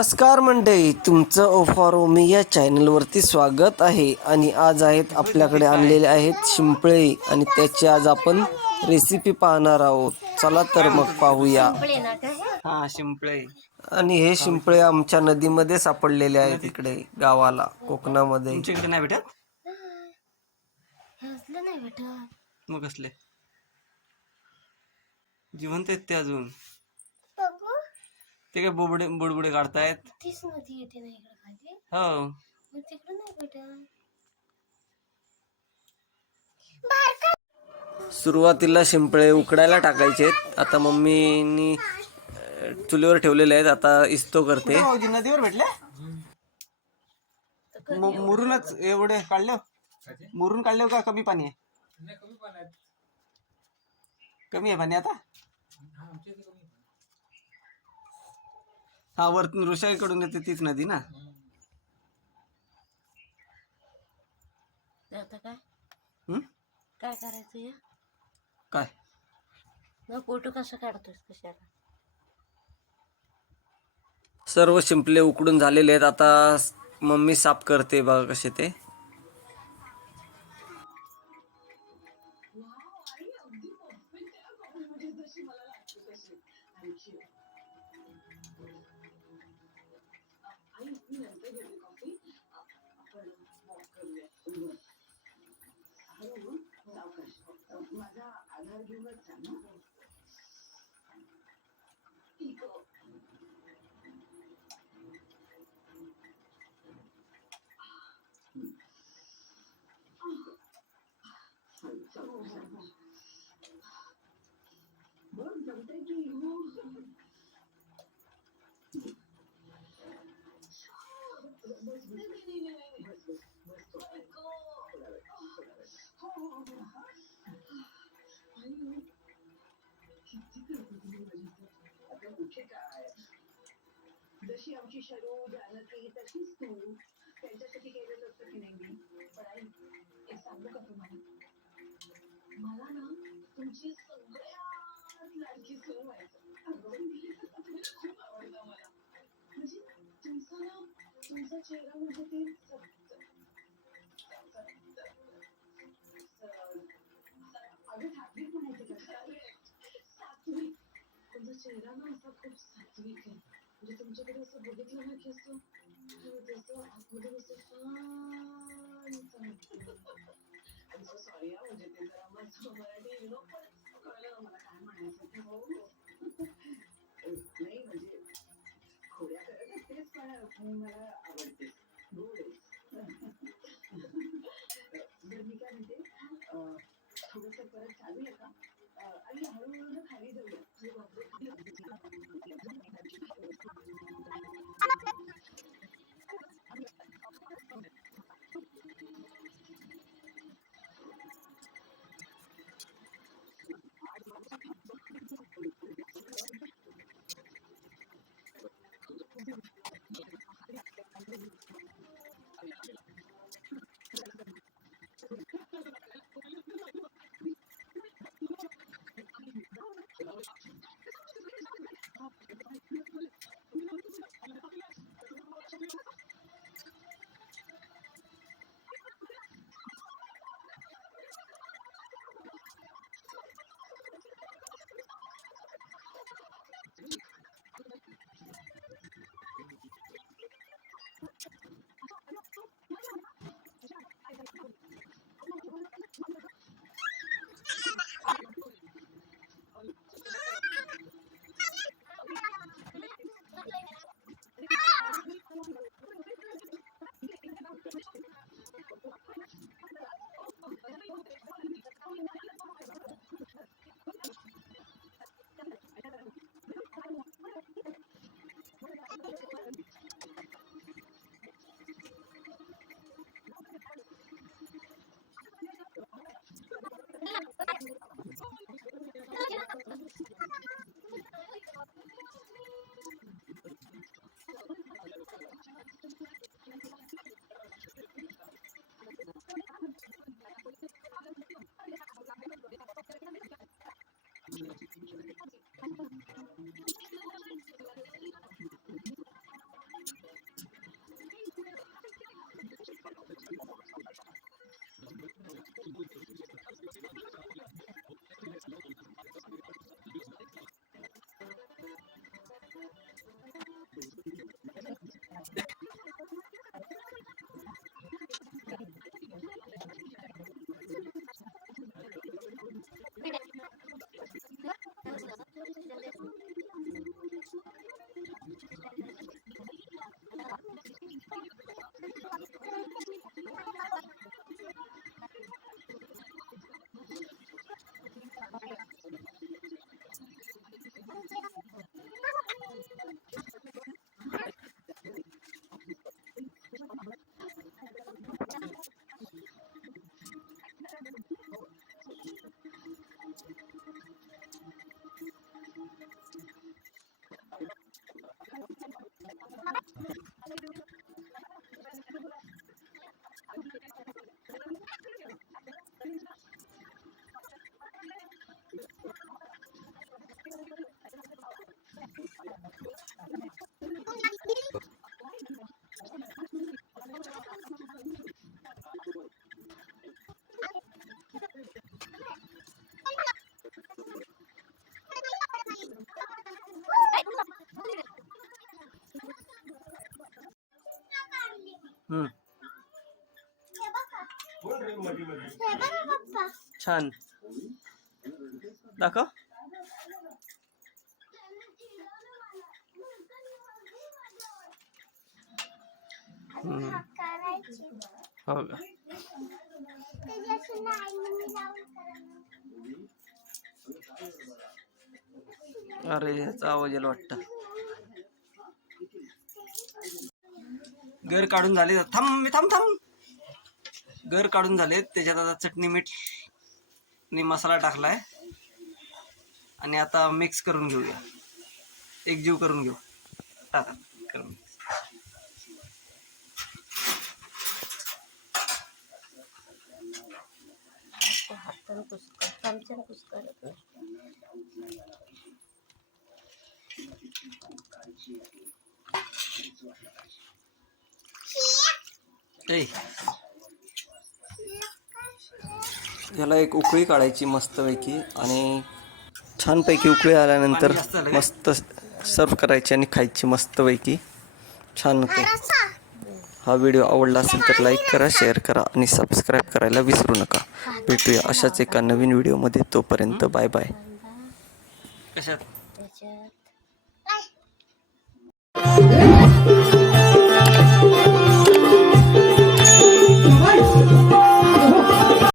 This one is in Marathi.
नमस्कार मंडळी तुमचं ओफारोमी या चॅनलवरती स्वागत आहे. आणि आज आहेत आपल्याकडे आणलेले आहेत शिंपळे. आणि त्याची आज आपण रेसिपी पाहणार आहोत. चला तर मग पाहूया. हा शिंपळे. आणि हे शिंपळे आमच्या नदीमध्ये सापडलेले आहेत इकडे गावाला कोकणामध्ये. नाही भेटत? असलं नाही भेटत. मग कसले? जिवंत आहेत ते अजून. ते काय बोबडे बुडबुडे काढतायत? तीच नदी येते ना इकडे खाली. हो. मग तिकडे नाही भेटत. सुरुवातीला शिंपळे उकडायला टाकायचे आता मम्मीनी चुलीवर ठेवलेले आहेत. आता इस्तो करते. नदीवर भेटले? मुरूनच एवढे काढले मुरून काढले का? कमी पाणी आहे. कमी आहे पाणी आता? हा वरतून ऋषाईकडून येते तीच नदी ना. आता काय? करायचं या काय? मग फोटो कसं काढतोस कशाला? सर्व शिंपले उकडून झालेले आहेत. आता मम्मी साफ करते बघा कसे ते. जशी आमची शरू जानकी तशीच तू त्यांच्यासाठी केलेलं असतं की नाही मी पण आई एक सांगू का तुम्हाला मला ना तुमची सगळ्या चेहरा म्हणजे ते स- स- स- स- अगं सात्विक म्हणायचं का अरे, सात्विक तुमचा चेहरा ना असा खूप सात्विक आहे म्हणजे तुमच्याकडे असं बघितलं ना की असं त्याचं आतमध्ये असं शांत. सॉरी हा म्हणजे ते जरा माझं मराठी पण 我那个买的干买的，不好喝。Thank you. छान. दाखव. हो का? अरे ह्याचा आवाज याला वाटतं. घर काढून झाले. थांब मी थांब थांब. घर काढून झाले. त्याच्यात आता चटणी मीठ आणि मसाला टाकलाय. आणि आता मिक्स करून घेऊया. एकजीव करून घेऊ. टाका. करून याला एक उकळी काढायची मस्तपैकी आणि छानपैकी उकळी आल्यानंतर? मस्त सर्व करायची आणि खायची मस्तपैकी. छान होते. हा व्हिडिओ आवडला असेल तर लाईक करा शेअर करा आणि सबस्क्राईब करायला विसरू नका. भेटूया अशाच एका नवीन व्हिडिओमध्ये. तोपर्यंत बाय बाय. कशात?